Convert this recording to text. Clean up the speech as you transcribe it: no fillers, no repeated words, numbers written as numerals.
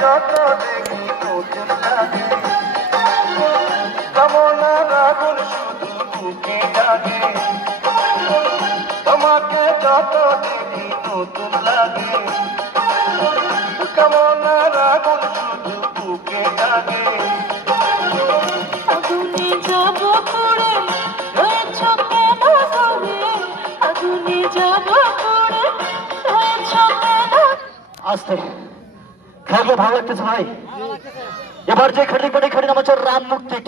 যত দেখি নতুন লাগে, কামনার আগুন শুধু বুকে জাগে। তোমাকে যত দেখি নতুন লাগে, কামনার আগুন শুধু বুকে জাগে। আগুনে যাব পড়ে রয়েছ কেন দূরে, আগুনে যাব পড়ে রয়েছ কেন। আসতে খেলবে ভালো লাগতেছে ভাই। এবার যে খেলি নাম হচ্ছে রাম মুক্তি।